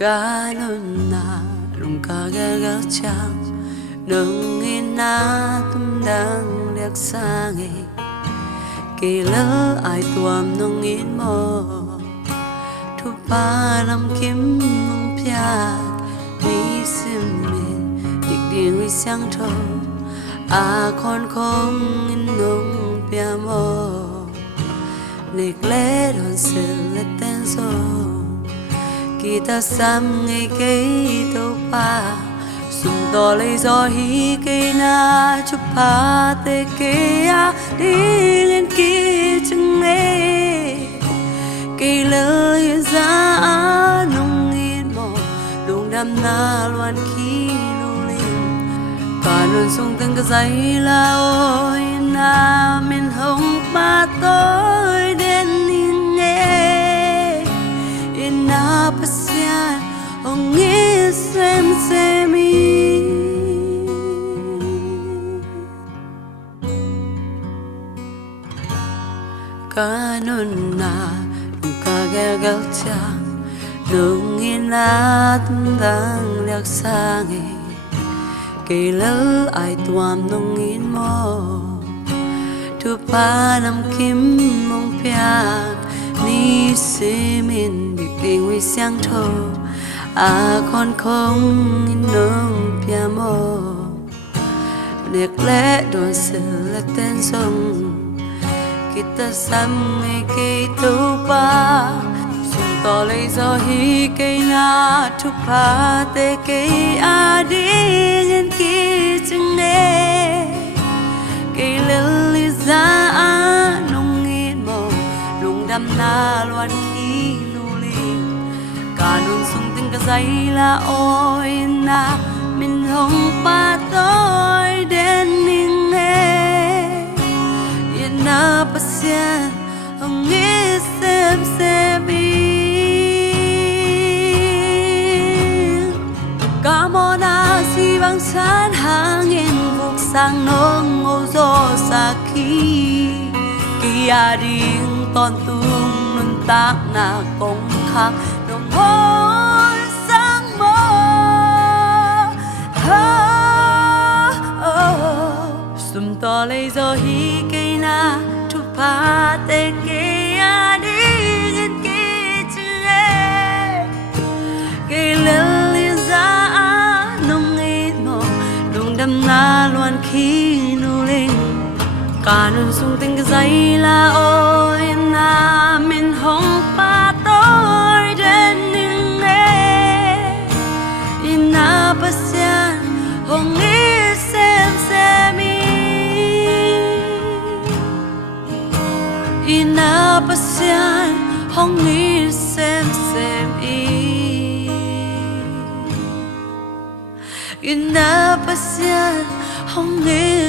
Kanuna lung kagagal chang nung ina tumdang liak sangi kilal ai tuam nung in mo thu pa nam kim nung piak mi simin dik ding wi sang tho a kon kong in nung pia mo nek le don sil le ten so kita sam ngay cây tàu pa sum to lấy gió hi cây na chụp pa te cây a đi lên kia chừng nghe cây lời giá nung yên mò đùng đam na loan khi nung linh cả luôn sung từng cái giấy là ôi na mình hồng pa tôi đến na pasian ong isem semi kanun na kagagal chang nung ina tumdang liak sangi kilal ai tuam nung in mo tu pa nam kim mong piak ni simin tình huy sang thô à con không in nông pia mô nét lẽ đồn sự là tên sông kita sam ngày cây tu pa sung to lấy gió hi cây na chụp pa te cây a đi nhân kia chừng nè cây lily giá nông yên mồ lung đam na loan khi kanun sung ting cái giấy là ôi na mình hồng pa tôi đến ninh nghe yên na pasian hồng nghĩ xem kamona si bang san hangin vuk sang nong ngô gió sa khi kia ding ton tung nun tak na kong khang hôn sang mơ sum to lấy gió hi cây na thu pa te cây a đi nhân kia chữ e cây lily giá nông ít mồ đùng đam na loan khi nu linh cả nôn sung tình cái giấy là ôi na mình hồng pa tôi đến những nghe ina pasian hong nghĩ xem ina pasian hong nghĩ xem ina pasian hong nghĩ